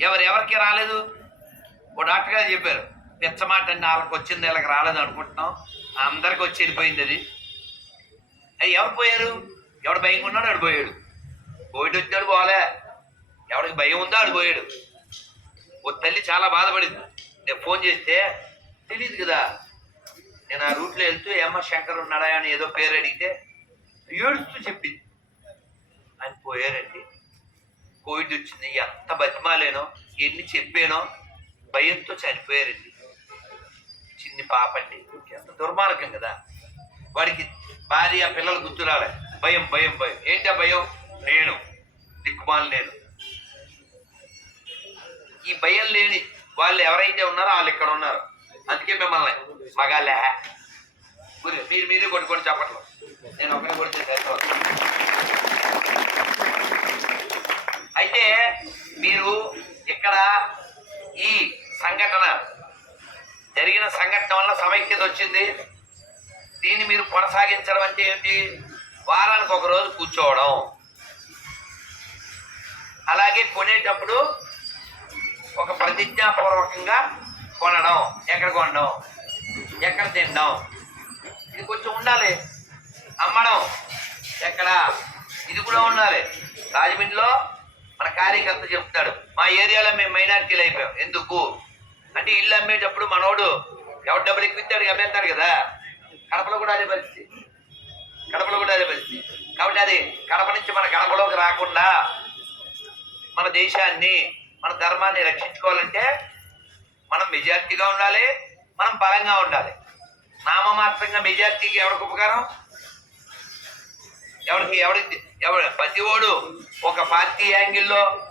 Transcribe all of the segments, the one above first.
ఎవరు ఎవరికి రాలేదు. ఓ డాక్టర్ గారు చెప్పారు పిచ్చమాట అండి వాళ్ళకి వచ్చింది వీళ్ళకి రాలేదు అనుకుంటున్నాం. అందరికి వచ్చి వెళ్ళిపోయింది అది. అయ్యి ఎవరు పోయారు? ఎవడు భయం ఉన్నాడు ఆడు పోయాడు. పోయిட்டு పోలే ఎవడికి భయం ఉందో ఆడు పోయాడు. ఓ తల్లి చాలా బాధపడింది. నేను ఫోన్ చేస్తే తెలియదు కదా. నేను ఆ రూట్లో వెళ్తూ ఏమో శంకర్ ఉన్నాడా అని ఏదో పేరు అడిగితే ఏడుస్తూ చెప్పింది. ఆయన పోయారండి. కోవిడ్ వచ్చింది ఎంత బతిమాలేనో ఎన్ని చెప్పానో భయంతో చనిపోయారండి చిన్ని పాపండి ఎంత దుర్మార్గం కదా. వాడికి భార్య పిల్లలు గుర్తురాలే. భయం భయం భయం. ఏంటా భయం? నేను దిక్కుమాలు నేను. ఈ భయం లేని వాళ్ళు ఎవరైతే ఉన్నారో వాళ్ళు ఇక్కడ ఉన్నారు. అందుకే మిమ్మల్ని మగాలే మీరు మీరే కొట్టుకొని చెప్పట్లు నేను ఒకరిని కొడితే చేస్తాను అయితే మీరు ఇక్కడ ఈ సంఘటన జరిగిన సంఘటన వల్ల సమైక్యత వచ్చింది. దీన్ని మీరు కొనసాగించడం అంటే ఏంటి వారానికి ఒక రోజు కూర్చోవడం. అలాగే కొనేటప్పుడు ఒక ప్రతిజ్ఞాపూర్వకంగా కొనడం. ఎక్కడ కొనడం? ఎక్కడ తినడం? ఇది కొంచెం ఉండాలి. అమ్మడం. ఎక్కడ? ఇది కూడా ఉండాలి. రాజమండ్రిలో మన కార్యకర్త చెప్తాడు మా ఏరియాలో మేము మైనారిటీలు అయిపోయాం. ఎందుకు? అంటే ఇల్లు అమ్మేటప్పుడు మనోడు ఎవరు డబ్బులు ఎక్కువ అమ్మేస్తారు కదా. కడపలో కూడా అదే పరిస్థితి. కడపలో కూడా అదే పరిస్థితి. కాబట్టి అది కడప నుంచి మన కడపలోకి రాకుండా మన దేశాన్ని మన ధర్మాన్ని రక్షించుకోవాలంటే మనం మెజార్టీగా ఉండాలి మనం బలంగా ఉండాలి. నామమాత్రంగా మెజార్టీకి ఎవరికి ఉపకారం? ఎవరికి? ఎవరికి? ఎవరు? ప్రతివాడు ఒక పార్టీ యాంగిల్లో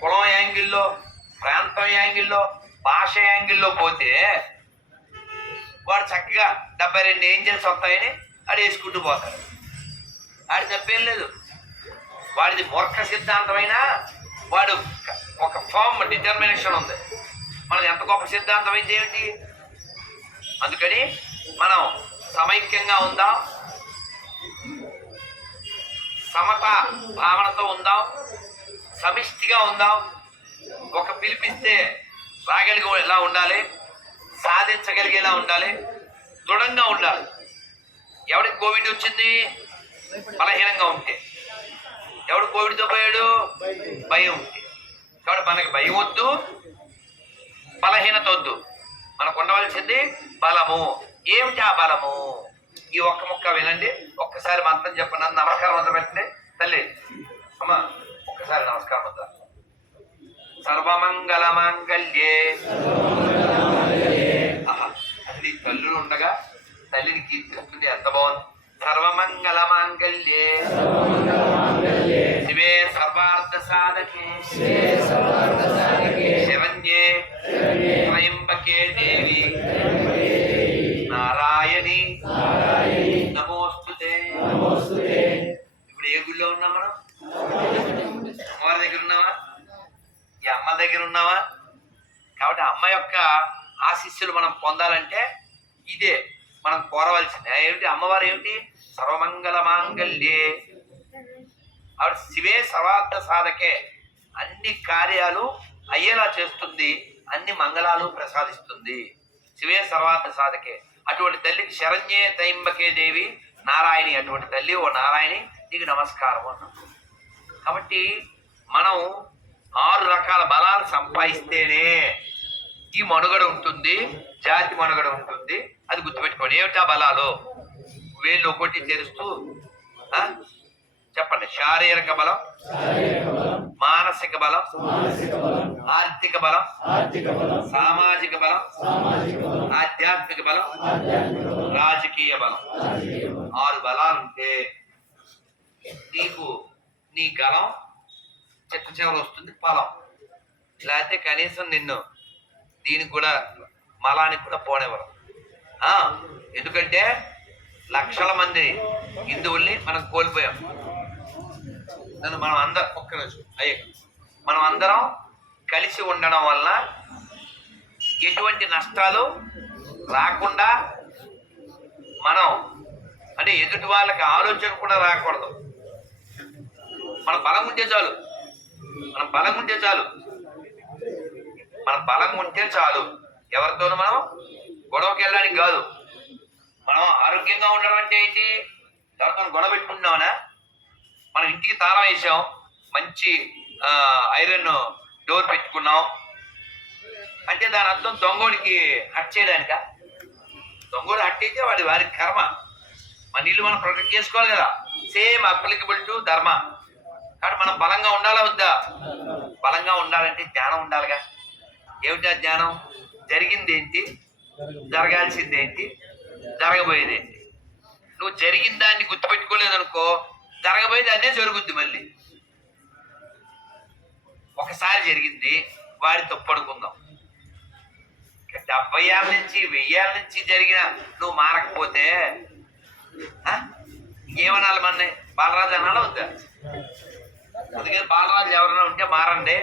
కులం యాంగిల్లో ప్రాంతం యాంగిల్లో భాష యాంగిల్లో పోతే వాడు చక్కగా డెబ్బై రెండు ఏంజల్స్ వస్తాయని ఆడు వేసుకుంటూ పోతాడు. ఆడు తప్పేం లేదు. వాడిది మూర్ఖ సిద్ధాంతమైనా వాడు ఒక ఫామ్ డిటర్మినేషన్ ఉంది. మనది ఎంత గొప్ప సిద్ధాంతం అయితే ఏమిటి? అందుకని మనం సమైక్యంగా ఉందాం. సమత భావనతో ఉందాం సమిష్టిగా ఉందాం. ఒక పిలిపిస్తే రాగలిగే ఎలా ఉండాలి? సాధించగలిగేలా ఉండాలి? దృఢంగా ఉండాలి. ఎవడికి కోవిడ్ వచ్చింది? బలహీనంగా ఉంటే. ఎవడు కోవిడ్తో పోయాడు? భయం ఉంటే. కాబట్టి మనకి భయం వద్దు బలహీనత వద్దు. మనకు ఉండవలసింది బలము. ఏమిటి ఆ బలము? ఈ ఒక్క ముక్క వినండి. ఒక్కసారి మంత్రం చెప్పండి. నమస్కారం అంతా పెట్టండి. తల్లి అమ్మ ఒక్కసారి నమస్కారం ముద్ర సర్వమంగళ మాంగళ్యే అది తల్లులు ఉండగా తల్లిని కీర్తిస్తుంది. ఎంత బాగుంది. సర్వమంగళ మాంగళ్యే శివే సర్వార్థ సాధకే శివన్యే. త్రయంబకే దేవి. దగ్గర ఉన్నావా? కాబట్టి అమ్మ యొక్క ఆశీస్సులు మనం పొందాలంటే ఇదే మనం కోరవలసింది. ఏమిటి? అమ్మవారు ఏమిటి? సర్వమంగళ మాంగళ్యే. ఆవిడ శివే సర్వార్థ సాధకే. అన్ని కార్యాలు అయ్యేలా చేస్తుంది. అన్ని మంగళాలు ప్రసాదిస్తుంది. శివే సర్వార్థ సాధకే. అటువంటి తల్లికి శరణ్యే తైంబకే దేవి నారాయణి అటువంటి తల్లి ఓ నారాయణి నీకు నమస్కారం అన్నాడు. కాబట్టి మనం ఆరు రకాల బలాలు సంపాదిస్తేనే ఈ మనుగడ ఉంటుంది జాతి మనుగడ ఉంటుంది. అది గుర్తుపెట్టుకోండి. ఏమిటా బలాలు? వేళ్ళు ఒకటి తెరుస్తూ చెప్పండి. శారీరక బలం మానసిక బలం ఆర్థిక బలం సామాజిక బలం ఆధ్యాత్మిక బలం రాజకీయ బలం. ఆరు బలాలుంటే నీకు నీ గలం చిట్ట చివరి వస్తుంది ఫలం అయితే కనీసం నిన్ను దీనికి కూడా మలానికి కూడా పోనివ్వరు. ఎందుకంటే లక్షల మంది హిందువుల్ని మనం కోల్పోయాం. నన్ను మనం అందరం ఒక్క రోజు అయ్యే. మనం అందరం కలిసి ఉండడం వల్ల ఎటువంటి నష్టాలు రాకుండా మనం అంటే ఎదుటి వాళ్ళకి ఆలోచన కూడా రాకూడదు. మన బలం ఉంటే చాలు. మన బలం ఉంటే చాలు. మన బలం ఉంటే చాలు. ఎవరితోనూ మనం గొడవకి వెళ్ళడానికి కాదు. మనం ఆరోగ్యంగా ఉండడం అంటే ఏంటి? ఎవరితో గొడవ పెట్టుకుంటున్నామనా? మనం ఇంటికి తాళం వేసాం. మంచి ఐరన్ డోర్ పెట్టుకున్నాం. అంటే దాని అర్థం దొంగోడికి హట్ చేయడానిక? దొంగోడు హట్ అయితే వాడి వారి కర్మ. మన ఇల్లు మనం ప్రొటెక్ట్ చేసుకోవాలి కదా. సేమ్ అప్లికబుల్ టు ధర్మ. కాబట్టి మనం బలంగా ఉండాలా వద్దా? బలంగా ఉండాలంటే ధ్యానం ఉండాలిగా. ఏమిటా ధ్యానం? జరిగింది ఏంటి జరగాల్సింది ఏంటి జరగబోయేది ఏంటి నువ్వు జరిగిన దాన్ని గుర్తుపెట్టుకోలేదనుకో జరగబోయేది అదే జరుగుద్ది మళ్ళీ. ఒకసారి జరిగింది వారి తప్పడుకుందాం ఇక డెబ్బై ఏళ్ళ నుంచి వెయ్యి ఏళ్ళ నుంచి జరిగిన నువ్వు మారకపోతే ఆ? ఇంకేమనాలి మన బాలరాజు అనాలి వద్దా? అందుకని బాలరాజు ఎవరైనా ఉంటే మారండి.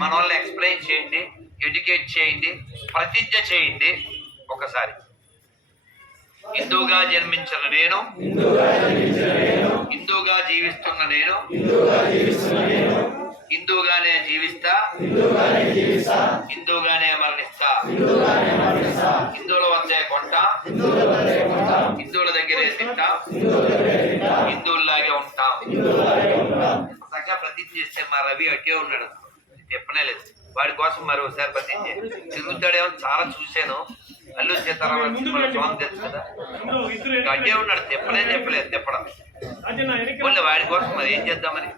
మన వాళ్ళని ఎక్స్ప్లెయిన్ చేయండి ఎడ్యుకేట్ చేయండి ప్రతిజ్ఞ చేయండి ఒకసారి. హిందువుగా జన్మించిన నేను హిందువుగా జీవిస్తున్న నేను హిందువుగానే జీవిస్తా హిందువుగానే మరణిస్తా. హిందువుల వద్దే కొంట హిందువుల దగ్గరే తింటా హిందువుల్లాగే ఉంటాం ప్రతిజ్ఞ చేస్తే మా రవి అట్టే ఉన్నాడు. చెప్పనే లేదు. వాడి కోసం మరి ఒకసారి ప్రతిజ్ఞ తిరుగుతాడేమో చాలా చూశాను. అల్లు సీతారామన్ సినిమాలో సాంగ్ తెలుసు కదా? ఉన్నాడు. చెప్పనే చెప్పలేదు చెప్పడం. మళ్ళీ వాడి కోసం మరి ఏం చేద్దామని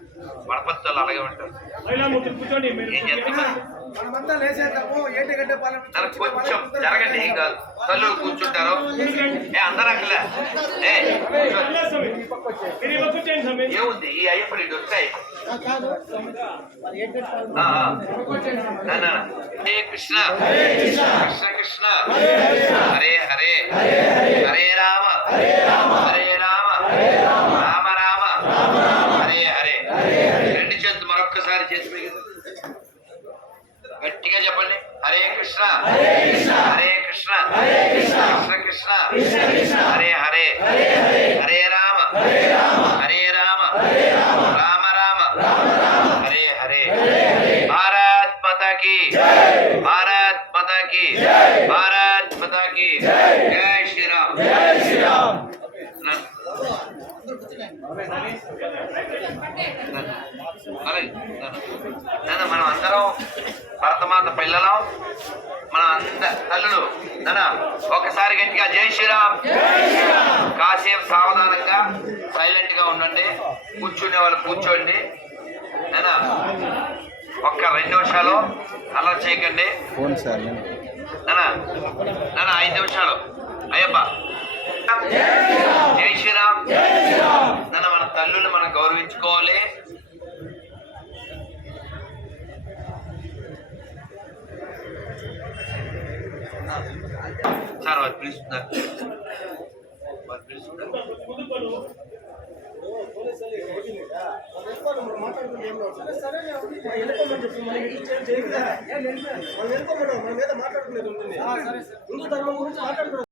వడపత్తి వాళ్ళు అలాగే ఉంటారు. ఏం చేద్దాం? మరి మనమంతా లేసేటప్పుడు ఏంటి గడ్డ పాలన? అలా కొంచెం జరగండి ఏం కాదు. తల్లు కూర్చుంటారు. ఏ అందరూ అక్కలే. కూర్చోండి. ఏముంది? ఈ అయ్యప్పని ఇటు హరే కృష్ణ. కృష్ణ. కృష్ణ హరే హరే హరే. రామ. హరే రామ. రామ. రామ. హరే హరే. రెండు చేతులు మరొక్కసారి చేసి. గట్టిగా చెప్పండి. హరే కృష్ణ. హరే కృష్ణ కృష్ణ కృష్ణ హరే హరే హరే రామ హరే రామ రామ రామ హరే హరే భారత్ మాతా की భారత్ మాతా की భారత్ మాతా की జై శ్రీరామ్ జై శ్రీరామ్ నాన్న మనం అందరం భరతమాత పిల్లలం మన అంద తల్లులు నాన్న ఒకసారి గట్టిగా జై శ్రీరామ్ కాసేపు సావధానంగా సైలెంట్గా ఉండండి. కూర్చునే వాళ్ళు కూర్చోండి. నాన్న ఒక్క రెండు నిమిషాలు అలా చేయకండి. Phone sir. నాన్న ఐదు నిమిషాలు. అయ్యప్ప. జై శ్రీరామ్. నాన్న మన తల్లులు మనం గౌరవించుకోవాలి. సార్ వారు పిలుస్తున్నారు. వారు పిలుస్తున్నారు. మాట్లాడుకునేది ఉంటుంది. హిందూ ధర్మం గురించి మాట్లాడుకునేది